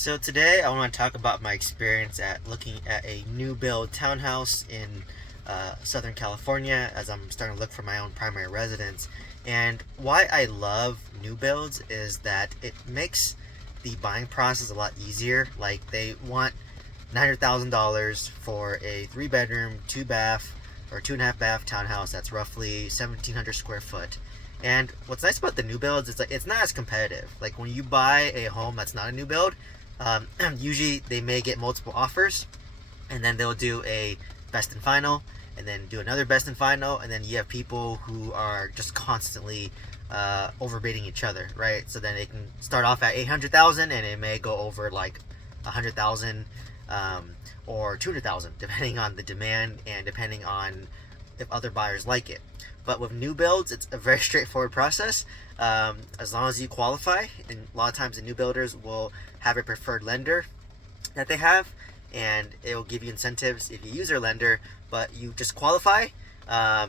So today I want to talk about my experience at looking at a new build townhouse in Southern California as I'm starting to look for my own primary residence. And why I love new builds is that it makes the buying process a lot easier. Like they want $900,000 for a 3 bedroom, 2 bath, or 2.5 bath townhouse that's roughly 1,700 square foot. And what's nice about the new builds is like it's not as competitive. Like when you buy a home that's not a new build, usually they may get multiple offers, and then they'll do a best and final, and then do another best and final, and then you have people who are just constantly overbidding each other, right? So then they can start off at 800,000, and it may go over like 100,000 or 200,000, depending on the demand and depending on if other buyers like it. But with new builds, it's a very straightforward process. As long as you qualify, and a lot of times the new builders will have a preferred lender that they have, and it will give you incentives if you use their lender, but you just qualify.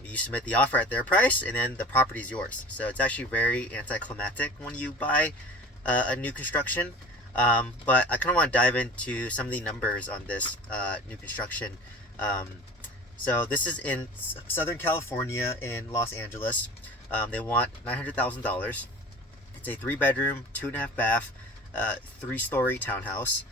You submit the offer at their price, and then the property is yours. So it's actually very anticlimactic when you buy a new construction. But I kind of want to dive into some of the numbers on this new construction. So this is in Southern California in Los Angeles. They want $900,000. It's a 3 bedroom, 2.5 bath, 3-story townhouse.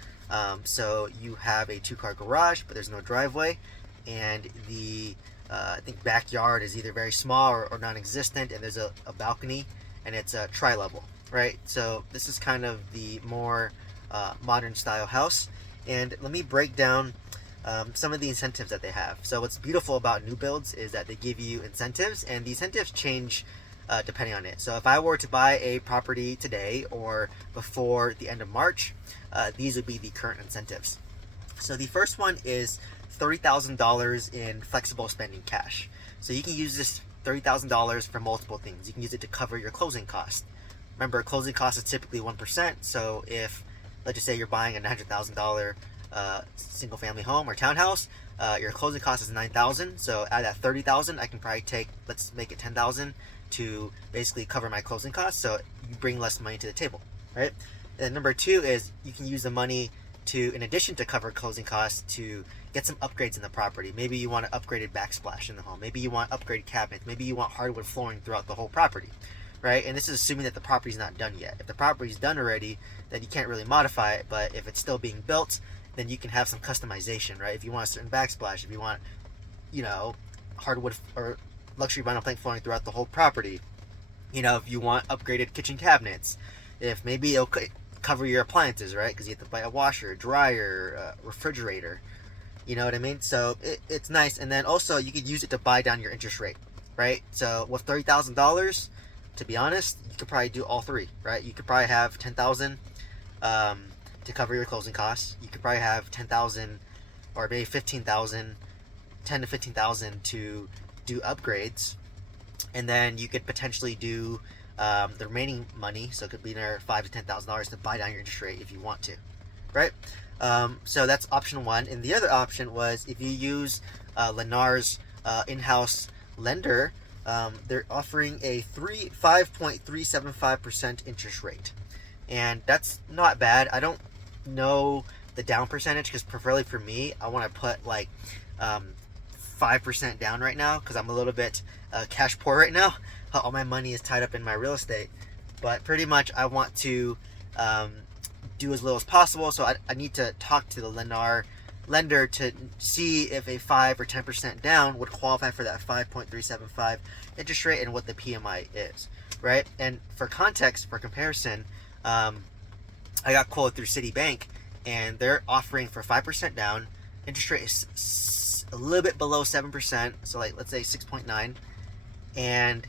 So you have a 2-car garage, but there's no driveway, and the I think backyard is either very small or non-existent, and there's a balcony, and it's a tri-level, right? So this is kind of the more modern style house, and let me break down some of the incentives that they have. So what's beautiful about new builds is that they give you incentives, and the incentives change depending on it. So if I were to buy a property today or before the end of March, these would be the current incentives. So the first one is $30,000 in flexible spending cash. So you can use this $30,000 for multiple things. You can use it to cover your closing costs. Remember, closing cost is typically 1%. So if, let's just say you're buying a $900,000 single family home or townhouse, your closing cost is $9,000. So out of that $30,000, I can probably take, let's make it $10,000 to basically cover my closing costs. So you bring less money to the table, right? And then number two is you can use the money to, in addition to cover closing costs, to get some upgrades in the property. Maybe you want an upgraded backsplash in the home. Maybe you want upgraded cabinets. Maybe you want hardwood flooring throughout the whole property, right? And this is assuming that the property's not done yet. If the property's done already, then you can't really modify it. But if it's still being built, then you can have some customization, right? If you want a certain backsplash, if you want, hardwood or luxury vinyl plank flooring throughout the whole property, if you want upgraded kitchen cabinets, if maybe it'll cover your appliances, right? Because you have to buy a washer, dryer, refrigerator. You know what I mean? So it's nice. And then also you could use it to buy down your interest rate, right? So with $30,000, to be honest, you could probably do all three, right? You could probably have $10,000 to cover your closing costs. You could probably have $10,000 or maybe $15,000, $10,000 to $15,000 to do upgrades, and then you could potentially do the remaining money. So it could be another $5,000 to $10,000 to buy down your interest rate if you want to, right? So that's option one. And the other option was if you use Lennar's in-house lender, they're offering a 5.375% interest rate, and that's not bad. I don't know the down percentage because preferably for me, I want to put like 5% down right now because I'm a little bit cash poor right now. All my money is tied up in my real estate, but pretty much I want to do as little as possible. So I need to talk to the Lennar lender to see if a 5 or 10% down would qualify for that 5.375 interest rate and what the PMI is, right? And for context, for comparison, I got quoted through Citibank, and they're offering for 5% down. Interest rate is a little bit below 7%, so like let's say 6.9, and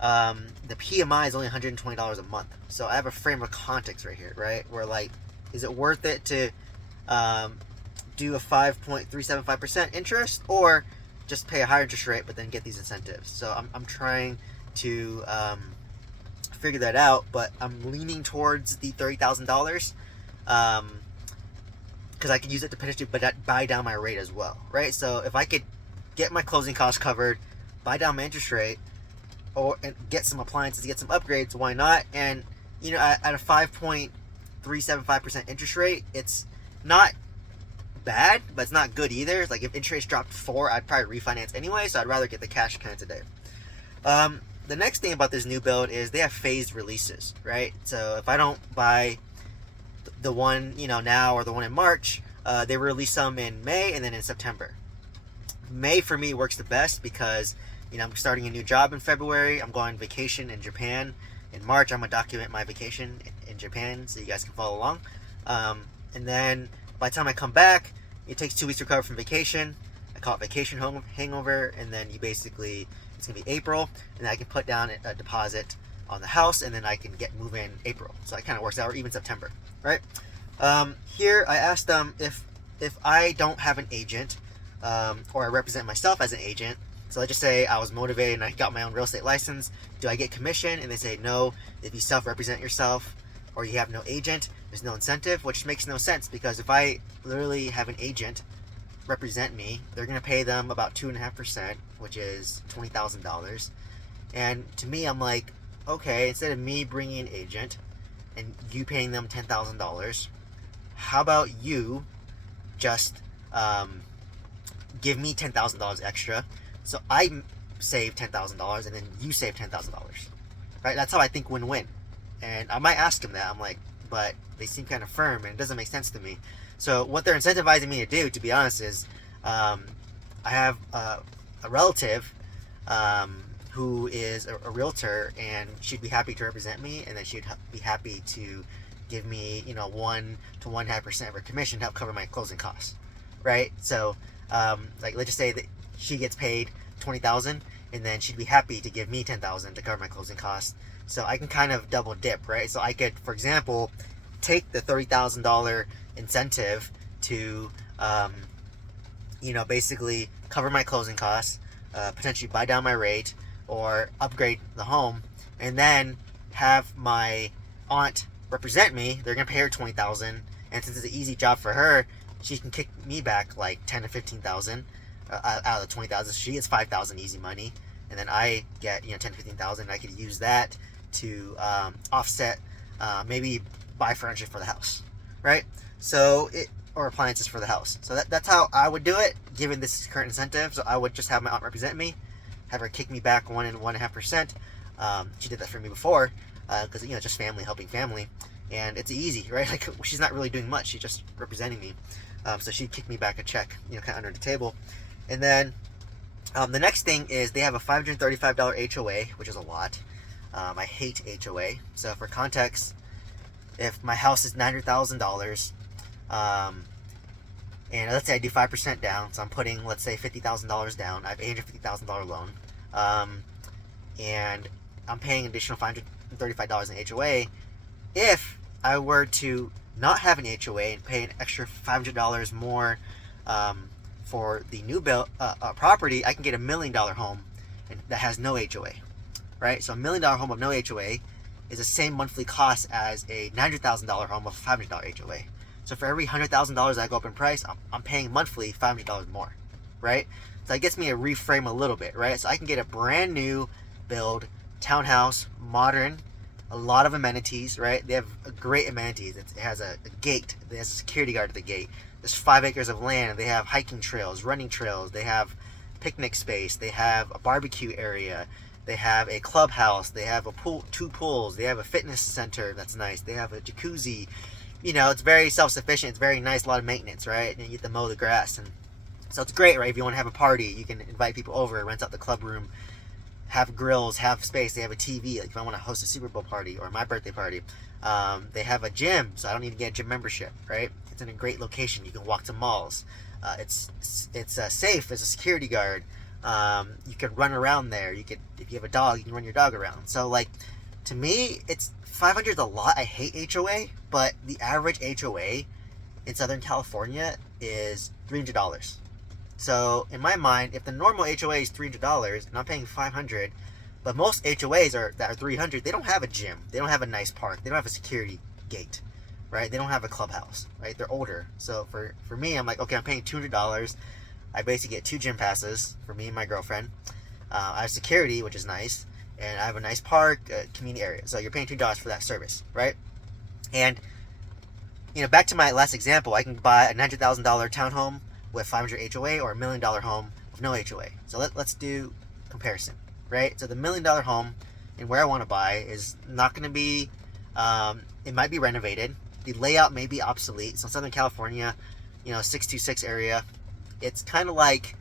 the PMI is only $120 a month. So I have a frame of context right here, right? Where like, is it worth it to do a 5.375% interest, or just pay a higher interest rate but then get these incentives? So I'm trying to figure that out, but I'm leaning towards the $30,000 because I could use it to potentially buy down my rate as well, right? So if I could get my closing costs covered, buy down my interest rate, and get some appliances, get some upgrades, why not? And at a 5.375 3.75% interest rate. It's not bad, but it's not good either. Like if interest rates dropped 4, I'd probably refinance anyway, so I'd rather get the cash kind of today. The next thing about this new build is they have phased releases, right? So if I don't buy the one, now, or the one in March, they release some in May and then in September. May for me works the best because I'm starting a new job in February. I'm going on vacation in Japan in March. I'm gonna document my vacation in Japan so you guys can follow along. And then by the time I come back, it takes 2 weeks to recover from vacation. I call it vacation hangover, and then it's gonna be April, and I can put down a deposit on the house, and then I can move in April. So that kind of works out, or even September, right? Here I asked them if I don't have an agent, or I represent myself as an agent. So let's just say I was motivated and I got my own real estate license. Do I get commission? And they say no. If you self-represent yourself or you have no agent, there's no incentive, which makes no sense because if I literally have an agent represent me, they're going to pay them about 2.5%, which is $20,000. And to me, I'm like, okay, instead of me bringing an agent and you paying them $10,000, how about you just give me $10,000 extra, so I save $10,000 and then you save $10,000, right? That's how I think win-win. And I might ask them that. I'm like, but they seem kind of firm and it doesn't make sense to me. So what they're incentivizing me to do, to be honest, is I have a relative who is a realtor, and she'd be happy to represent me, and then she'd be happy to give me 1 to 1.5% of her commission to help cover my closing costs, right? So like let's just say that she gets paid $20,000, and then she'd be happy to give me $10,000 to cover my closing costs. So I can kind of double dip, right? So I could, for example, take the $30,000 incentive to basically cover my closing costs, potentially buy down my rate or upgrade the home, and then have my aunt represent me. They're gonna pay her $20,000, and since it's an easy job for her, she can kick me back like $10,000 to $15,000 out of the $20,000. She gets $5,000 easy money, and then I get $10,000 to $15,000. I could use that to offset, maybe buy furniture for the house, right? So or appliances for the house. So that's how I would do it, given this current incentive. So I would just have my aunt represent me, have her kick me back 1 and 1.5%. She did that for me before, because just family helping family, and it's easy, right? Like she's not really doing much; she's just representing me. So she'd kick me back a check, kind of under the table. And then the next thing is they have a $535 HOA, which is a lot. I hate HOA. So for context, if my house is $900,000, and let's say I do 5% down, so I'm putting, let's say, $50,000 down. I have $850,000 loan, and I'm paying an additional $535 in HOA. If I were to not have an HOA and pay an extra $500 more for the new build property, I can get $1 million home that has no HOA, right? So $1 million home of no HOA is the same monthly cost as a $900,000 home of $500 HOA. So for every $100,000 I go up in price, I'm paying monthly $500 more, right? So that gets me to reframe a little bit, right? So I can get a brand new build townhouse, modern, a lot of amenities, right? They have great amenities. It has a gate. It has a security guard at the gate. There's 5 acres of land. They have hiking trails, running trails. They have picnic space. They have a barbecue area. They have a clubhouse. They have a pool, 2 pools. They have a fitness center that's nice. They have a jacuzzi. It's very self-sufficient. It's very nice. A lot of maintenance, right? And you get to mow the grass, and so it's great, right? If you want to have a party, you can invite people over, rent out the club room, have grills, have space. They have a TV. Like if I want to host a Super Bowl party or my birthday party, they have a gym, so I don't need to get a gym membership, right? It's in a great location. You can walk to malls. It's safe. There's a security guard. You can run around there. You could, if you have a dog, you can run your dog around. So like, to me, it's 500 is a lot. I hate HOA, but the average HOA in Southern California is $300. So in my mind, if the normal HOA is $300 and I'm paying $500, but most HOAs that are $300, they don't have a gym, they don't have a nice park, they don't have a security gate, right? They don't have a clubhouse, right? They're older. So for me, I'm like, okay, I'm paying $200. I basically get 2 gym passes for me and my girlfriend. I have security, which is nice, and I have a nice park, community area. So you're paying $2 for that service, right? And back to my last example, I can buy a $900,000 townhome with 500 HOA or $1 million home with no HOA. So let's do comparison, right? So the $1 million home and where I want to buy is not going to be, it might be renovated. The layout may be obsolete. So Southern California, 626 area, it's kind of like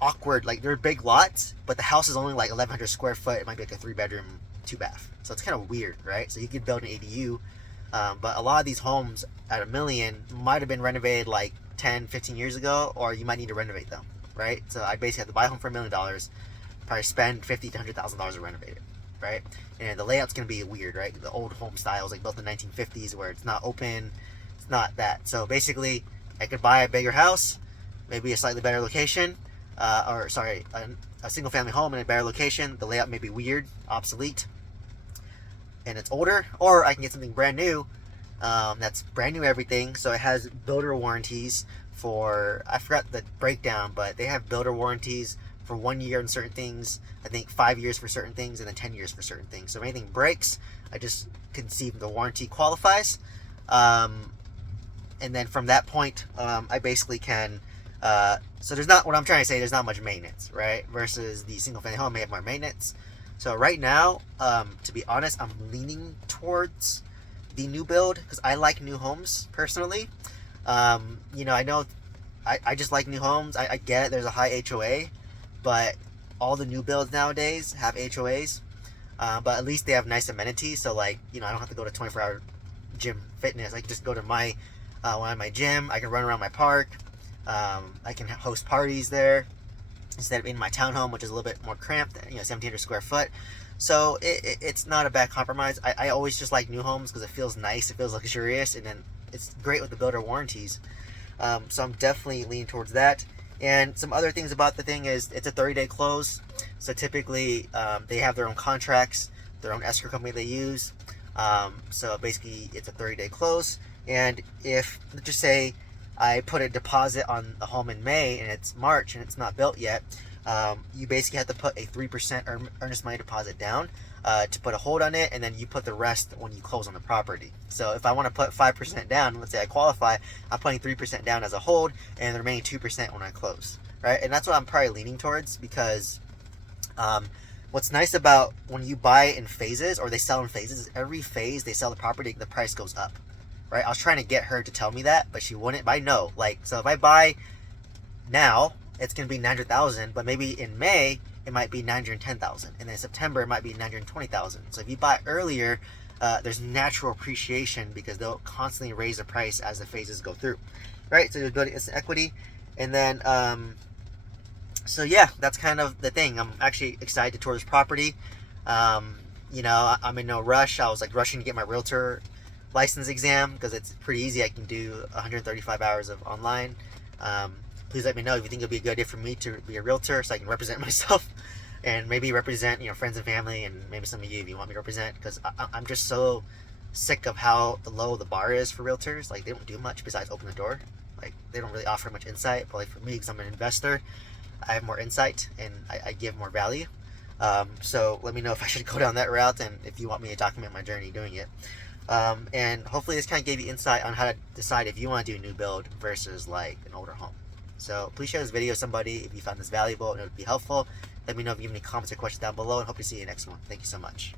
awkward. Like they're big lots, but the house is only like 1,100 square foot. It might be like a 3 bedroom, 2 bath. So it's kind of weird, right? So you could build an ADU, but a lot of these homes at $1 million might have been renovated like 10, 15 years ago, or you might need to renovate them, right? So I basically have to buy a home for $1 million, probably spend $50,000 to $100,000 to renovate it, right? And the layout's gonna be weird, right? The old home styles, like built in the 1950s, where it's not open, it's not that. So basically, I could buy a bigger house, maybe a slightly better location, a single family home in a better location. The layout may be weird, obsolete, and it's older, or I can get something brand new, that's brand new everything. So it has builder warranties for, I forgot the breakdown, but they have builder warranties for 1 year on certain things, I think 5 years for certain things, and then 10 years for certain things. So if anything breaks, I just can see if the warranty qualifies. And then from that point, I basically can, so there's not, what I'm trying to say, there's not much maintenance, right? Versus the single family home may have more maintenance. So right now, to be honest, I'm leaning towards the new build because I like new homes personally. I know I just like new homes. I get it, there's a high HOA, but all the new builds nowadays have HOAs, but at least they have nice amenities. So like, I don't have to go to 24-hour gym fitness. I can just go to my gym. I can run around my park. I can host parties there instead of in my townhome, which is a little bit more cramped, 1,700 square foot. So it's not a bad compromise. I always just like new homes because it feels nice, it feels luxurious, and then it's great with the builder warranties. So I'm definitely leaning towards that. And some other things about the thing is it's a 30-day close. So typically they have their own contracts, their own escrow company they use. So basically it's a 30-day close. And if, let's just say, I put a deposit on the home in May and it's March and it's not built yet, you basically have to put a 3% earnest money deposit down to put a hold on it, and then you put the rest when you close on the property. So if I want to put 5% down, let's say I qualify, I'm putting 3% down as a hold and the remaining 2% when I close, right? And that's what I'm probably leaning towards because what's nice about when you buy in phases or they sell in phases is every phase they sell the property, the price goes up. Right? I was trying to get her to tell me that, but she wouldn't. But I know, so if I buy now, it's gonna be 900,000, but maybe in May it might be 910,000, and then in September it might be 920,000. So if you buy earlier, there's natural appreciation because they'll constantly raise the price as the phases go through, right? So you're building instant equity, and then so yeah, that's kind of the thing. I'm actually excited to tour this property. I'm in no rush. I was like rushing to get my realtor license exam because it's pretty easy. I can do 135 hours of online. Please let me know if you think it'd be a good idea for me to be a realtor so I can represent myself and maybe represent friends and family, and maybe some of you if you want me to represent, because I'm just so sick of how low the bar is for realtors. Like, they don't do much besides open the door. Like, they don't really offer much insight, but like for me, because I'm an investor, I have more insight and I give more value. So let me know if I should go down that route and if you want me to document my journey doing it. And hopefully this kind of gave you insight on how to decide if you want to do a new build versus like an older home. So please share this video with somebody if you found this valuable and it would be helpful. Let me know if you have any comments or questions down below, and hope to see you in the next one. Thank you so much.